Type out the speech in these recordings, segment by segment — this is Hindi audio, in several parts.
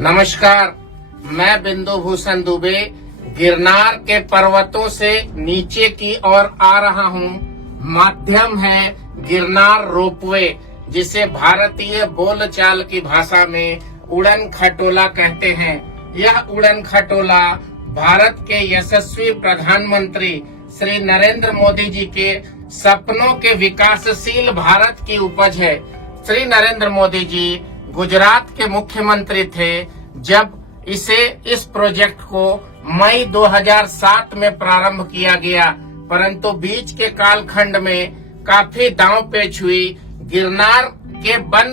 नमस्कार, मैं बिंदु भूषण दुबे गिरनार के पर्वतों से नीचे की ओर आ रहा हूँ। माध्यम है गिरनार रोपवे, जिसे भारतीय बोलचाल की भाषा में उड़न खटोला कहते हैं। यह उड़न खटोला भारत के यशस्वी प्रधानमंत्री श्री नरेंद्र मोदी जी के सपनों के विकासशील भारत की उपज है। श्री नरेंद्र मोदी जी गुजरात के मुख्यमंत्री थे जब इस प्रोजेक्ट को मई 2007 में प्रारंभ किया गया, परंतु बीच के कालखंड में काफी दांव पेच हुई। गिरनार के वन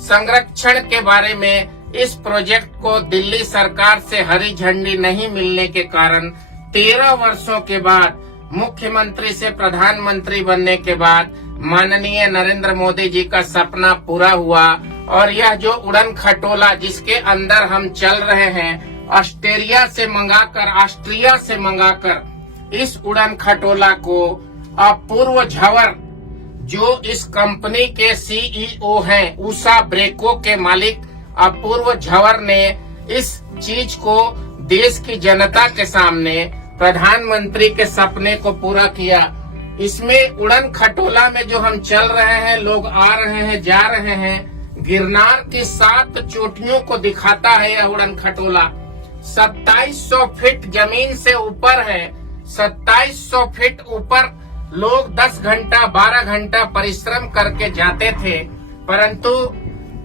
संरक्षण के बारे में इस प्रोजेक्ट को दिल्ली सरकार से हरी झंडी नहीं मिलने के कारण 13 वर्षों के बाद मुख्यमंत्री से प्रधानमंत्री बनने के बाद माननीय नरेंद्र मोदी जी का सपना पूरा हुआ और यह जो उड़न खटोला जिसके अंदर हम चल रहे हैं, ऑस्ट्रेलिया से मंगाकर इस उड़न खटोला को अपूर्व झंवर जो इस कंपनी के सीईओ हैं, उषा ब्रेको के मालिक अपूर्व झंवर ने इस चीज को देश की जनता के सामने प्रधानमंत्री के सपने को पूरा किया। इसमें उड़न खटोला में जो हम चल रहे हैं, लोग आ रहे हैं, जा रहे हैं, गिरनार की 7 चोटियों को दिखाता है। यह उड़न खटोला 2700 फीट जमीन से ऊपर है। 2700 फीट ऊपर लोग 10 घंटा 12 घंटा परिश्रम करके जाते थे, परंतु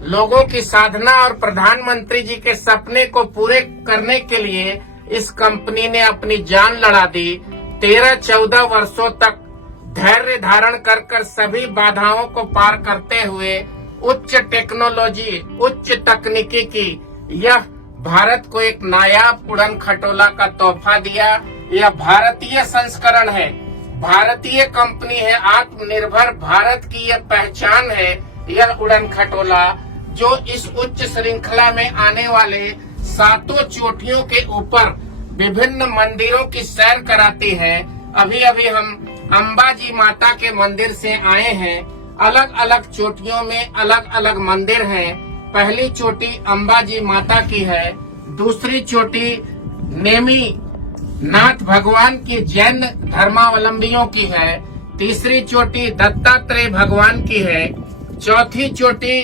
लोगों की साधना और प्रधानमंत्री जी के सपने को पूरे करने के लिए इस कंपनी ने अपनी जान लड़ा दी। 13-14 वर्षों तक धैर्य धारण कर सभी बाधाओं को पार करते हुए उच्च टेक्नोलॉजी, उच्च तकनीकी की यह भारत को एक नायाब उड़न खटोला का तोहफा दिया। यह भारतीय संस्करण है, भारतीय कंपनी है, आत्मनिर्भर भारत की यह पहचान है। यह उड़न खटोला जो इस उच्च श्रृंखला में आने वाले 7 चोटियों के ऊपर विभिन्न मंदिरों की सैर कराती है। अभी हम अंबाजी माता के मंदिर से आए हैं। अलग अलग चोटियों में अलग अलग मंदिर हैं। पहली चोटी अंबाजी माता की है, दूसरी चोटी नेमी नाथ भगवान की जैन धर्मावलंबियों की है, तीसरी चोटी दत्तात्रेय भगवान की है, चौथी चोटी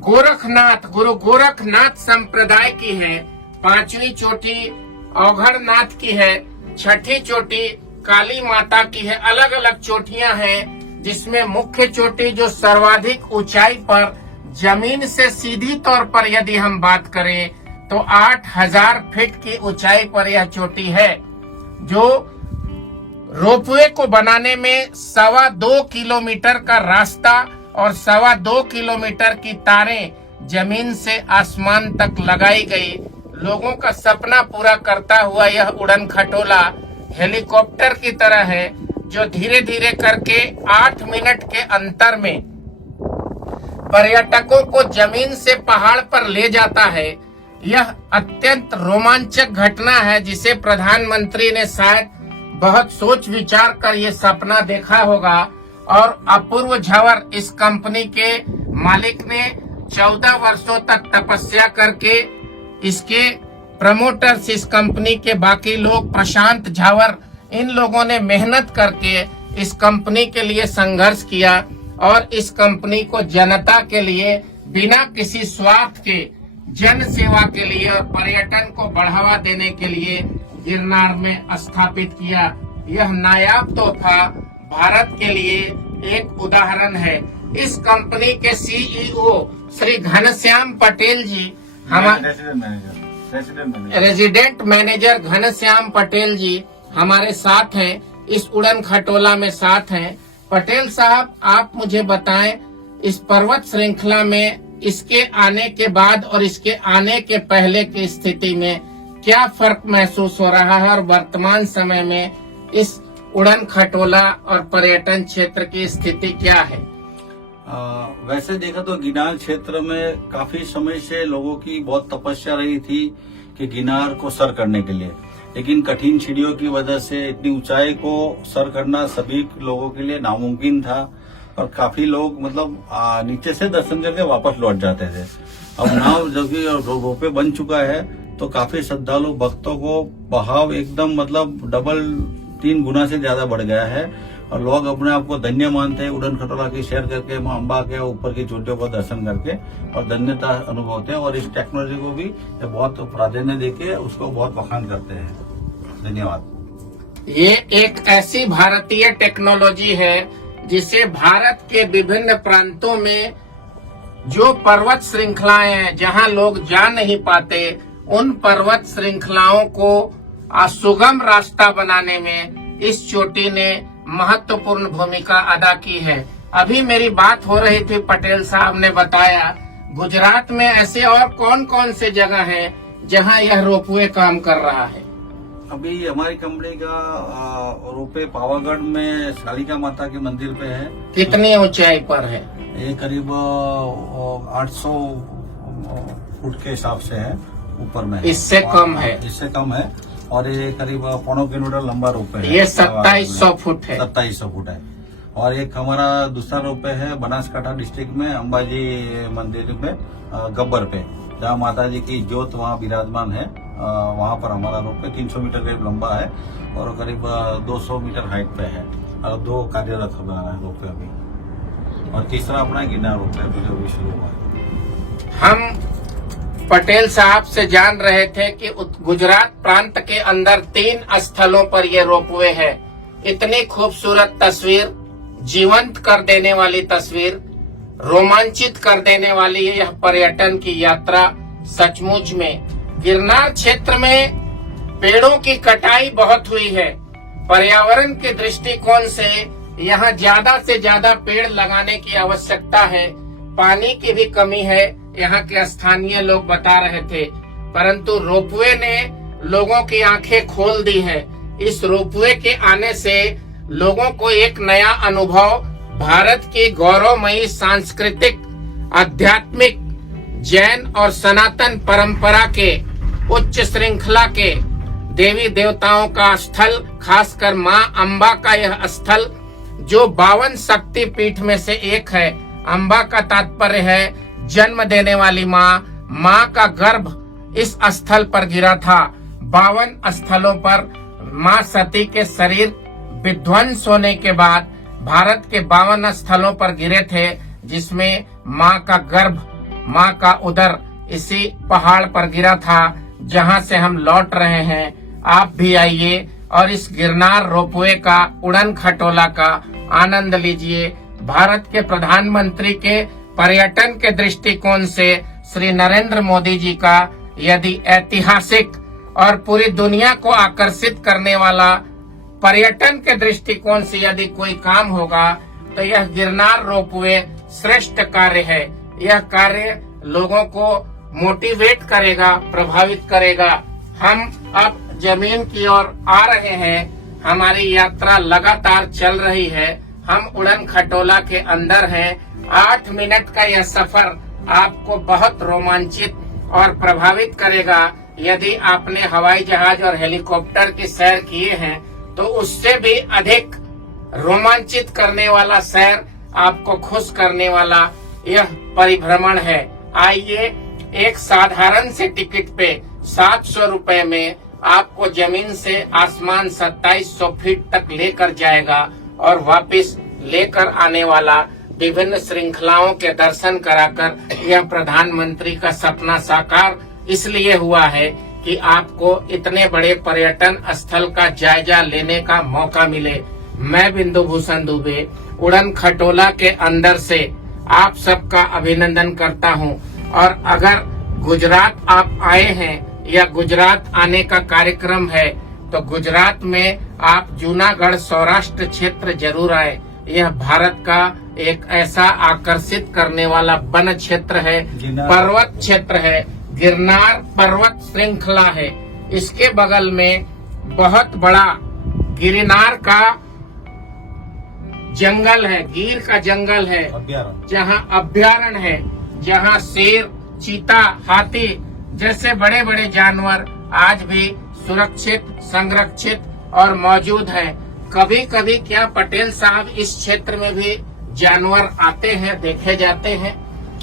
गुरु गोरखनाथ संप्रदाय की है, 5वीं चोटी औघड़नाथ की है, 6ठी चोटी काली माता की है। अलग अलग चोटियां हैं, जिसमें मुख्य चोटी जो सर्वाधिक ऊंचाई पर जमीन से सीधी तौर पर यदि हम बात करें तो 8000 फीट की ऊंचाई पर यह चोटी है, जो रोपवे को बनाने में 2.25 किलोमीटर का रास्ता और 2.25 किलोमीटर की तारें जमीन से आसमान तक लगाई गई। लोगों का सपना पूरा करता हुआ यह उड़न खटोला हेलीकॉप्टर की तरह है, जो धीरे धीरे करके 8 मिनट के अंतर में पर्यटकों को जमीन से पहाड़ पर ले जाता है। यह अत्यंत रोमांचक घटना है, जिसे प्रधानमंत्री ने शायद बहुत सोच विचार कर ये सपना देखा होगा। और अपूर्व झंवर इस कंपनी के मालिक ने 14 वर्षों तक तपस्या करके, इसके प्रमोटर्स, इस कंपनी के बाकी लोग, प्रशांत झंवर, इन लोगों ने मेहनत करके इस कंपनी के लिए संघर्ष किया और इस कंपनी को जनता के लिए बिना किसी स्वार्थ के जन सेवा के लिए और पर्यटन को बढ़ावा देने के लिए गिरनार में स्थापित किया। यह नायाब तोहफा भारत के लिए एक उदाहरण है। इस कंपनी के सीईओ श्री घनश्याम पटेल जी, रेजिडेंट मैनेजर घनश्याम पटेल जी हमारे साथ हैं, इस उड़न खटोला में साथ हैं। पटेल साहब, आप मुझे बताएं, इस पर्वत श्रृंखला में इसके आने के बाद और इसके आने के पहले की स्थिति में क्या फर्क महसूस हो रहा है और वर्तमान समय में इस उड़न खटोला और पर्यटन क्षेत्र की स्थिति क्या है? वैसे देखा तो गिरनार क्षेत्र में काफी समय से लोगों की बहुत तपस्या रही थी कि गिरनार को सर करने के लिए, लेकिन कठिन सीढ़ियों की वजह से इतनी ऊंचाई को सर करना सभी लोगों के लिए नामुमकिन था। और काफी लोग मतलब नीचे से दर्शन करके वापस लौट जाते थे। अब नाव जब भी रोपवे बन चुका है तो काफी श्रद्धालु भक्तों को बहाव एकदम मतलब डबल 3 गुना से ज्यादा बढ़ गया है और लोग अपने आप को धन्य मानते हैं। उड़न खटोला की शेयर करके मां अम्बा के ऊपर की चोटियों पर दर्शन करके और धन्यता अनुभवते हैं और इस टेक्नोलॉजी को भी बहुत प्राधान्य देके उसको बहुत बखान करते हैं। धन्यवाद। ये एक ऐसी भारतीय टेक्नोलॉजी है जिसे भारत के विभिन्न प्रांतों में जो पर्वत श्रृंखलाएं हैं जहां लोग जा नहीं पाते, उन पर्वत श्रृंखलाओं को सुगम रास्ता बनाने में इस चोटी ने महत्वपूर्ण भूमिका अदा की है। अभी मेरी बात हो रही थी, पटेल साहब ने बताया गुजरात में ऐसे और कौन कौन से जगह हैं जहां यह रोपवे काम कर रहा है। अभी हमारी कंपनी का रोपवे पावागढ़ में कालिका माता के मंदिर पे है। कितनी ऊंचाई पर है? ये करीब 800 फुट के हिसाब से है, ऊपर में है। इससे कम है? इससे कम है और ये करीब 1.5 किलोमीटर लंबा रोपवे है। ये 2700 फुट है। 2700 फुट है। और एक हमारा दूसरा रोपवे है बनासकांठा डिस्ट्रिक्ट में अंबाजी मंदिर में गब्बर पे, जहाँ माता जी की ज्योत वहाँ विराजमान है। वहाँ पर हमारा रोपवे 300 मीटर करीब लंबा है और करीब 200 मीटर हाइट पे है और 2 कार्यरत बना है रोपवे अभी। और तीसरा अपना गिरनार रोपवे जो भी शुरू हुआ है। हम पटेल साहब से जान रहे थे कि गुजरात प्रांत के अंदर 3 स्थलों पर यह रोपवे है। इतनी खूबसूरत तस्वीर, जीवंत कर देने वाली तस्वीर, रोमांचित कर देने वाली यह पर्यटन की यात्रा सचमुच में। गिरनार क्षेत्र में पेड़ों की कटाई बहुत हुई है। पर्यावरण के दृष्टिकोण से यहाँ ज्यादा से ज्यादा पेड़ लगाने की आवश्यकता है। पानी की भी कमी है, यहाँ के स्थानीय लोग बता रहे थे, परंतु रोपवे ने लोगों की आंखें खोल दी है। इस रोपवे के आने से लोगों को एक नया अनुभव भारत की गौरवमयी सांस्कृतिक, आध्यात्मिक, जैन और सनातन परंपरा के उच्च श्रृंखला के देवी देवताओं का स्थल, खासकर मां अम्बा का यह स्थल जो 52 शक्ति पीठ में से एक है। अम्बा का तात्पर्य है जन्म देने वाली माँ। माँ का गर्भ इस स्थल पर गिरा था। 52 स्थलों पर माँ सती के शरीर विध्वंस होने के बाद भारत के 52 स्थलों पर गिरे थे, जिसमें माँ का गर्भ, माँ का उदर इसी पहाड़ पर गिरा था जहाँ से हम लौट रहे हैं। आप भी आइए और इस गिरनार रोपवे का, उड़न खटोला का आनंद लीजिए। भारत के प्रधानमंत्री के पर्यटन के दृष्टिकोण से श्री नरेंद्र मोदी जी का यदि ऐतिहासिक और पूरी दुनिया को आकर्षित करने वाला पर्यटन के दृष्टिकोण से यदि कोई काम होगा तो यह गिरनार रोपवे श्रेष्ठ कार्य है। यह कार्य लोगों को मोटिवेट करेगा, प्रभावित करेगा। हम अब जमीन की ओर आ रहे हैं। हमारी यात्रा लगातार चल रही है। हम उड़न खटोला के अंदर हैं। 8 मिनट का यह सफर आपको बहुत रोमांचित और प्रभावित करेगा। यदि आपने हवाई जहाज और हेलीकॉप्टर की सैर किए हैं तो उससे भी अधिक रोमांचित करने वाला सैर, आपको खुश करने वाला यह परिभ्रमण है। आइए, एक साधारण से टिकट पे 700 रुपए में आपको जमीन से आसमान 2700 फीट तक लेकर जाएगा और वापस लेकर आने वाला। विभिन्न श्रृंखलाओं के दर्शन कराकर यह प्रधानमंत्री का सपना साकार इसलिए हुआ है कि आपको इतने बड़े पर्यटन स्थल का जायजा लेने का मौका मिले। मैं बिंदु भूषण दुबे उड़न खटोला के अंदर से आप सबका अभिनंदन करता हूं। और अगर गुजरात आप आए हैं या गुजरात आने का कार्यक्रम है तो गुजरात में आप जूनागढ़ सौराष्ट्र क्षेत्र जरूर आए। यह भारत का एक ऐसा आकर्षित करने वाला वन क्षेत्र है, पर्वत क्षेत्र है। गिरनार पर्वत श्रृंखला है। इसके बगल में बहुत बड़ा गिरनार का जंगल है, गिर का जंगल है, जहाँ अभ्यारण्य है, जहाँ शेर, चीता, हाथी जैसे बड़े बड़े जानवर आज भी सुरक्षित, संरक्षित और मौजूद हैं। कभी कभी क्या पटेल साहब इस क्षेत्र में भी जानवर आते हैं, देखे जाते हैं।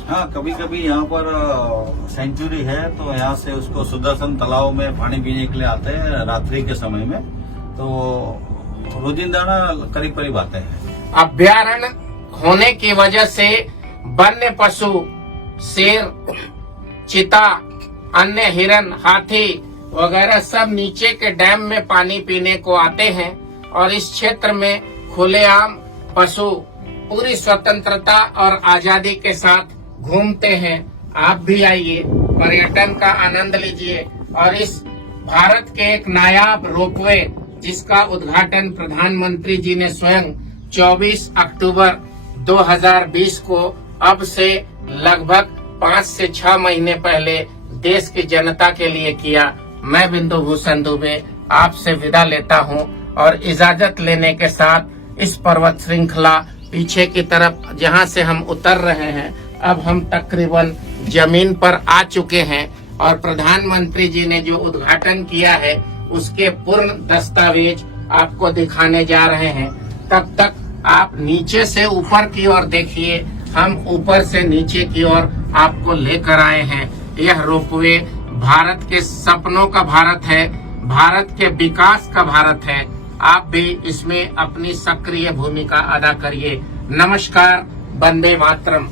हाँ, कभी कभी यहाँ पर सेंचुरी है तो यहाँ से उसको सुदर्शन तालाब में पानी पीने के लिए आते हैं रात्रि के समय में, तो रोजिंदा करीब करीब आते हैं। अभ्यारण्य होने की वजह से वन्य पशु, शेर, चीता, अन्य हिरन, हाथी वगैरह सब नीचे के डैम में पानी पीने को आते हैं और इस क्षेत्र में खुलेआम पशु पूरी स्वतंत्रता और आजादी के साथ घूमते हैं। आप भी आइए, पर्यटन का आनंद लीजिए और इस भारत के एक नायाब रोपवे जिसका उद्घाटन प्रधानमंत्री जी ने स्वयं 24 अक्टूबर 2020 को अब से लगभग 5 से 6 महीने पहले देश की जनता के लिए किया। मैं बिंदु भूषण दुबे आपसे विदा लेता हूं और इजाजत लेने के साथ इस पर्वत श्रृंखला पीछे की तरफ जहां से हम उतर रहे हैं, अब हम तकरीबन जमीन पर आ चुके हैं और प्रधानमंत्री जी ने जो उद्घाटन किया है उसके पूर्ण दस्तावेज आपको दिखाने जा रहे हैं। तब तक आप नीचे से ऊपर की ओर देखिए, हम ऊपर से नीचे की ओर आपको लेकर आए हैं। यह रोपवे भारत के सपनों का भारत है, भारत के विकास का भारत है। आप भी इसमें अपनी सक्रिय भूमिका अदा करिए। नमस्कार, वंदे मातरम।